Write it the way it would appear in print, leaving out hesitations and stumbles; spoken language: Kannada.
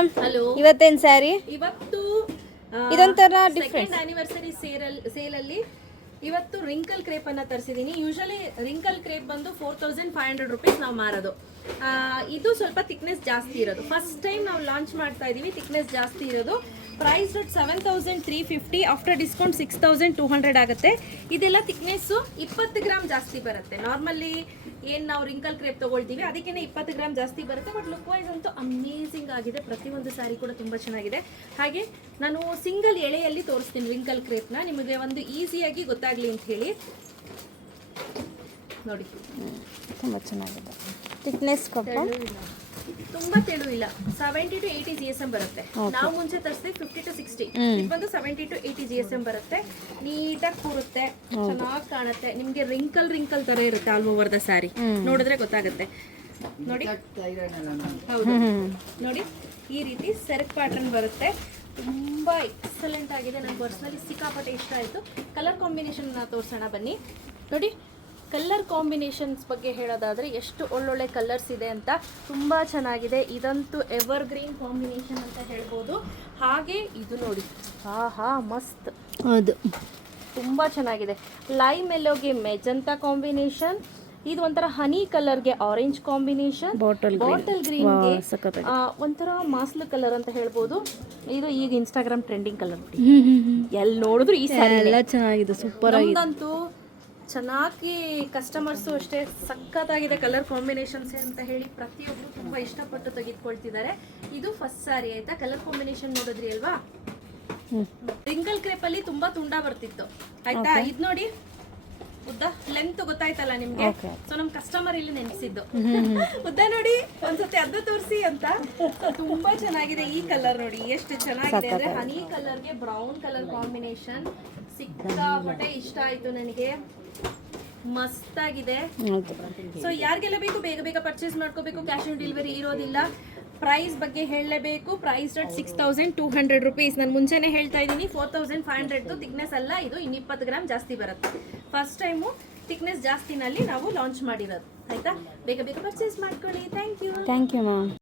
ಮ್ಯಾಮ್. ಹಲೋ. ಇವತ್ತೇನ್ ಸ್ಯಾರಿ? ಇವತ್ತು ಇದೊಂಥರ ಡಿಫ್ರೆಂಟ್. ಆನಿವರ್ಸರಿ ಸೇಲಲ್ಲಿ ಇವತ್ತು ರಿಂಕಲ್ ಕ್ರೇಪ್ ಅನ್ನ ತರಿಸಿದೀನಿ. ಯೂಶಲಿ ರಿಂಕಲ್ ಕ್ರೇಪ್ ಬಂದು 4500 ರುಪೀಸ್ ನಾವು ಮಾರೋದು. ಇದು ಸ್ವಲ್ಪ ಥಿಕ್ನೆಸ್ ಜಾಸ್ತಿ ಇರೋದು. ಫಸ್ಟ್ ಟೈಮ್ ನಾವು ಲಾಂಚ್ ಮಾಡ್ತಾ ಇದೀವಿ. ಥಿಕ್ನೆಸ್ ಜಾಸ್ತಿ ಇರೋದು. ಪ್ರೈಸ್ 7350, ಆಫ್ಟರ್ ಡಿಸ್ಕೌಂಟ್ 6200 ಆಗುತ್ತೆ. ಇದೆಲ್ಲ ಥಿಕ್ನೆಸ್ಸು 20 ಗ್ರಾಮ್ ಜಾಸ್ತಿ ಬರುತ್ತೆ. ನಾರ್ಮಲಿ ಏನು ನಾವು ರಿಂಕಲ್ ಕ್ರೇಪ್ ತೊಗೊಳ್ತೀವಿ ಅದಕ್ಕೇ 20 ಗ್ರಾಮ್ ಜಾಸ್ತಿ ಬರುತ್ತೆ. ಬಟ್ ಲುಕ್ ವೈಸ್ ಅಂತೂ ಅಮೇಝಿಂಗ್ ಆಗಿದೆ. ಪ್ರತಿಯೊಂದು ಸ್ಯಾರಿ ಕೂಡ ತುಂಬ ಚೆನ್ನಾಗಿದೆ. ಹಾಗೆ ನಾನು ಸಿಂಗಲ್ ಎಳೆಯಲ್ಲಿ ತೋರಿಸ್ತೀನಿ ರಿಂಕಲ್ ಕ್ರೇಪ್ನ, ನಿಮಗೆ ಒಂದು ಈಸಿಯಾಗಿ ಗೊತ್ತಾಗಲಿ ಅಂತ ಹೇಳಿ. ನೋಡಿ, ತುಂಬ ಚೆನ್ನಾಗಿದೆ. ಥಿಕ್ನೆಸ್ ಕೊಪ್ಪ ತುಂಬಾ ತೆಳು ಇಲ್ಲ. 70 to 80 GSM ಬರುತ್ತೆ. ನಾವು ಮುಂಚೆ ತರಿಸಿದ್ವಿ 50 to 60. ಇದು ಬಂದು 70 to 80 GSM ಬರುತ್ತೆ. ನೀಟಾಗಿ ಕೂರುತ್ತೆ, ಚೆನ್ನಾಗಿ ಕಾಣುತ್ತೆ. ನಿಮ್ಗೆ ರಿಂಕಲ್ ತರ ಇರುತ್ತೆ ಆಲ್ ಓವರ್ ದ ಸ್ಯಾರಿ. ನೋಡಿದ್ರೆ ಗೊತ್ತಾಗುತ್ತೆ. ನೋಡಿ, ಹೌದು ನೋಡಿ, ಈ ರೀತಿ ಸೆರಕ್ ಪ್ಯಾಟರ್ನ್ ಬರುತ್ತೆ. ತುಂಬಾ ಎಕ್ಸಲೆಂಟ್ ಆಗಿದೆ. ನಂಗೆ ಪರ್ಸನಲಿ ಸಿಕ್ಕಾಪಟ್ಟೆ ಇಷ್ಟ ಆಯಿತು. ಕಲರ್ ಕಾಂಬಿನೇಷನ್ ತೋರಿಸೋಣ ಬನ್ನಿ. ನೋಡಿ, ಕಲರ್ ಕಾಂಬಿನೇಷನ್ಸ್ ಬಗ್ಗೆ ಹೇಳೋದಾದರೆ ಎಷ್ಟು ಒಳ್ಳೊಳ್ಳೆ ಕಲರ್ಸ್ ಇದೆ ಅಂತ. ತುಂಬ ಚೆನ್ನಾಗಿದೆ. ಇದಂತೂ ಎವರ್ ಗ್ರೀನ್ ಕಾಂಬಿನೇಷನ್ ಅಂತ ಹೇಳ್ಬೋದು. ಹಾಗೆ ಇದು ನೋಡಿ, ಆಹಾ ಮಸ್ತ್, ಹೌದು, ತುಂಬ ಚೆನ್ನಾಗಿದೆ. ಲೈಮ್ ಎಲ್ಲೋಗೆ ಮೆಜಂತಾ ಕಾಂಬಿನೇಷನ್, ಇದು ಒಂಥರ ಹನಿ ಕಲರ್ಗೆ ಆರೆಂಜ್ ಕಾಂಬಿನೇಷನ್, ಬಾಟಲ್ ಗ್ರೀನ್ಗೆ ಒಂಥರ ಮಾಸ್ಲು ಕಲರ್ ಅಂತ ಹೇಳ್ಬೋದು. ಇದು ಈಗ ಇನ್ಸ್ಟಾಗ್ರಾಮ್ ಟ್ರೆಂಡಿಂಗ್ ಕಲರ್. ಎಲ್ಲಿ ನೋಡಿದ್ರು ಈ ಸ್ಯಾರಿ ಎಲ್ಲ ಚೆನ್ನಾಗಿದೆ, ಸೂಪರ್ ಆಗಿದೆ. ಅಂತೂ ಚೆನ್ನಾಗಿ ಕಸ್ಟಮರ್ಸು ಅಷ್ಟೇ ಸಖತ್ತಾಗಿದೆ ಕಲರ್ ಕಾಂಬಿನೇಷನ್ಸ್ ಅಂತ ಹೇಳಿ ಪ್ರತಿಯೊಬ್ಬರು ತುಂಬ ಇಷ್ಟಪಟ್ಟು ತೆಗೆದುಕೊಳ್ತಿದ್ದಾರೆ. ಇದು ಫಸ್ಟ್ ಸ್ಯಾರಿ ಆಯ್ತಾ. ಕಲರ್ ಕಾಂಬಿನೇಷನ್ ನೋಡಿದ್ರಿ ಅಲ್ವಾ. ರಿಂಕಲ್ ಕ್ರೇಪ್ ಅಲ್ಲಿ ತುಂಬಾ ತುಂಡ ಬರ್ತಿತ್ತು ಆಯ್ತಾ. ಇದು ನೋಡಿ, ಉದ್ದ ಲೆಂತ್ ಗೊತ್ತಾಯ್ತಲ್ಲ ನಿಮ್ಗೆ. ಸೊ ನಮ್ ಕಸ್ಟಮರ್ ಇಲ್ಲಿ ನೆನ್ಸಿದ್ದು ಉದ್ದ ನೋಡಿ ಒಂದ್ಸತಿ ಅದ ತೋರಿಸಿ ಅಂತ. ತುಂಬಾ ಚೆನ್ನಾಗಿದೆ. ಈ ಕಲರ್ ನೋಡಿ ಎಷ್ಟು ಚೆನ್ನಾಗಿದೆ ಅಂದ್ರೆ ಹನಿ ಕಲರ್ಗೆ ಬ್ರೌನ್ ಕಲರ್ ಕಾಂಬಿನೇಷನ್ ಸಿಕ್ಕಾಪಟ್ಟೆ ಇಷ್ಟ ಆಯ್ತು ನನಗೆ. ಮಸ್ತಾಗಿದೆ. ಸೊ ಯಾರಿಗೆಲ್ಲ ಬೇಕು ಬೇಗ ಬೇಗ ಪರ್ಚೇಸ್ ಮಾಡ್ಕೋಬೇಕು. ಕ್ಯಾಶ್ ಆನ್ ಡೆಲಿವರಿ ಇರೋದಿಲ್ಲ. ಪ್ರೈಸ್ ಬಗ್ಗೆ ಹೇಳಲೇಬೇಕು. Price 6200 rupees. ನಾನು ಮುಂಚೆನೇ ಹೇಳ್ತಾ ಇದ್ದೀನಿ 4500 ಥಿಕ್ನೆಸ್ ಅಲ್ಲ, ಇದು ಇನ್ನು 20 ಗ್ರಾಮ್ ಜಾಸ್ತಿ ಬರುತ್ತೆ. ಫಸ್ಟ್ ಟೈಮು ಥಿಕ್ನೆಸ್ ಜಾಸ್ತಿನಲ್ಲಿ ನಾವು ಲಾಂಚ್ ಮಾಡಿರೋದು ಆಯ್ತಾ. ಬೇಗ ಬೇಗ ಪರ್ಚೇಸ್ ಮಾಡ್ಕೊಳ್ಳಿ. Thank you ma'am.